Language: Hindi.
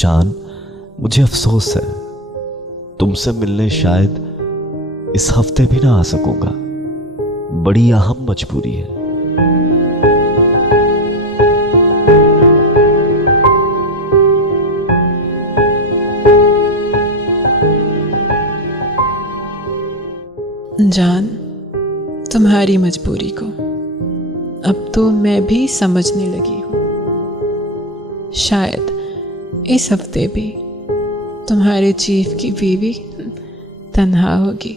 जान, मुझे अफसोस है, तुमसे मिलने शायद इस हफ्ते भी ना आ सकूंगा। बड़ी अहम मजबूरी है। जान, तुम्हारी मजबूरी को अब तो मैं भी समझने लगी हूँ। शायद इस हफ्ते भी तुम्हारे चीफ की बीवी तन्हा होगी।